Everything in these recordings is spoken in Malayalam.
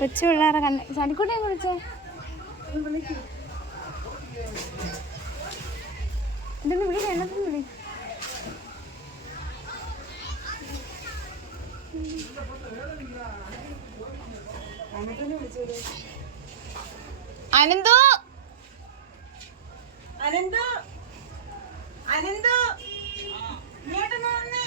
കൊച്ചു പിള്ളേരെ കണ്ണ്. ചാലിക്കുട്ടിയെ വിളിച്ചേ. എന്തെങ്കിലും വിളി എണ്ണത്തിന് വിളി. അനന്തു? അനന്തു? അനന്തു? ഇങ്ങോട്ടൊന്ന് വന്നേ.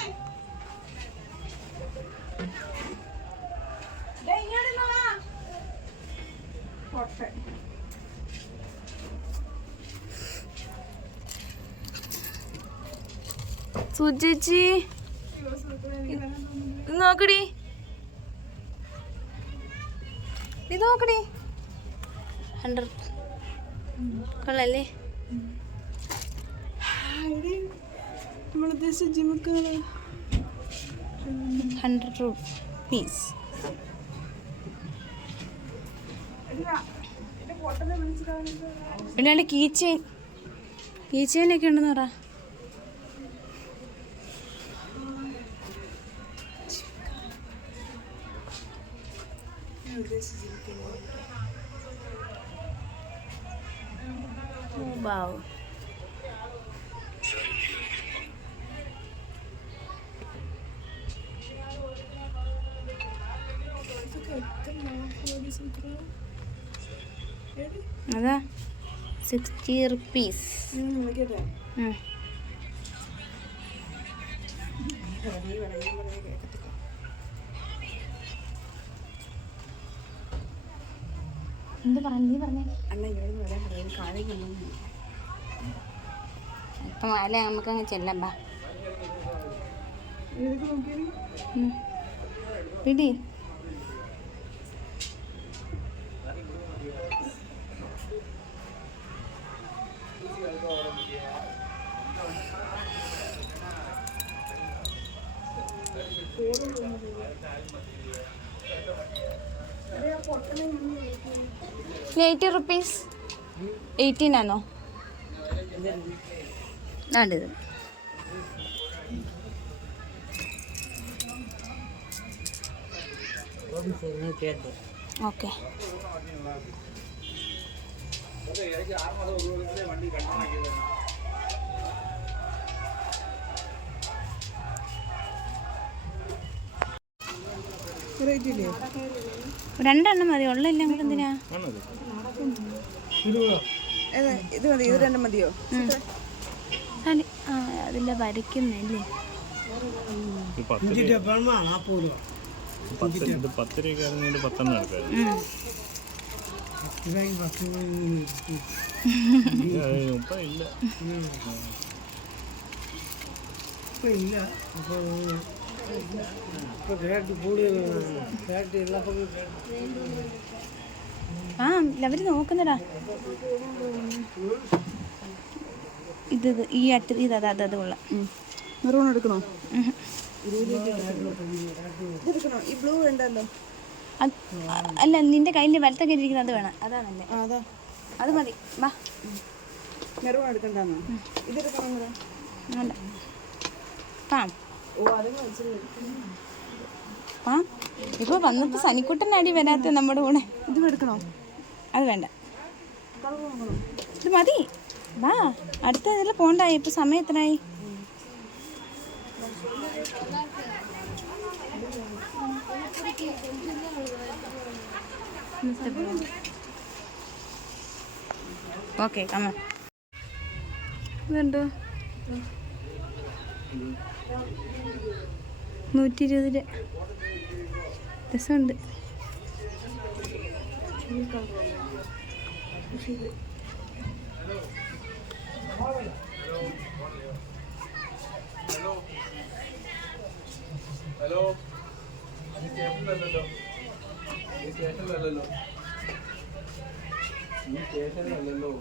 സുചേച്ചി. നോക്കടി. ഇത് നോക്കടി. ഹൺഡ്രഡ് കൊള്ളല്ലേ? ഹൺഡ്രഡ് റുപ്പീസ് പിന്നെ കീച്ചെയിൻ കീച്ചെയിനൊക്കെ ഉണ്ടെന്ന് പറ. വാവ് അതാ സിക്സ്റ്റി റുപ്പീസ് വിളിക്കട്ടെ എന്ത് പറഞ്ഞു നീ പറഞ്ഞേ അല്ല ഇങ്ങോട്ട് വരാൻ പറയും കാലേക്ക് ഇപ്പം അല്ല നമുക്ക് അങ്ങ് ചെല്ലാം ബാ ഏതൊക്കെ നോക്കിയാലും ഉം. Eighty rupees eighteen ആണോ ആണ്ടിത് ഓക്കെ റേറ്റ് ഇല്ലേ രണ്ടെണ്ണം മതി. ഉള്ളല്ലേ എല്ലാം എന്തിനാ? ഇത് മതി. ഇത് രണ്ടും മതിയോ? അതിന്റെ വരയ്ക്കുന്നല്ലേ രൂപ. ഇല്ല. ഇല്ല. അപ്പൊ ആ അവർ നോക്കുന്നടാ. ഇത് ഈ അറ്റ ഇത് അത് അത് അത് കൊള്ളാം. മെറൂൺ എടുക്കണോ? ഈ ബ്ലൂ വേണ്ടല്ലോ. അല്ല നിന്റെ കയ്യിൽ വലത്തൊക്കെ ഇരിക്കുന്നത് അത് വേണം. അതാ നല്ലേ. ആ അതാ. മതി. വാ. മെറൂൺ എടുക്കണ്ടെന്നോ? ഇത് എടുക്കണം? ആ ആ? ഇപ്പൊ വന്നപ്പോൾ സനിക്കുട്ടൻ അടി വരാത്ത നമ്മുടെ കൂടെ. ഇത് എടുക്കണോ? അത് വേണ്ട. ഇത് മതി. വാ അടുത്ത ഇതിൽ പോണ്ടായി ഇപ്പൊ സമയം എത്രയായി? ഓക്കെ കമ ഇതുണ്ടോ നൂറ്റി ഇരുപത് രൂപ രസമുണ്ട്. Hello hello hello hello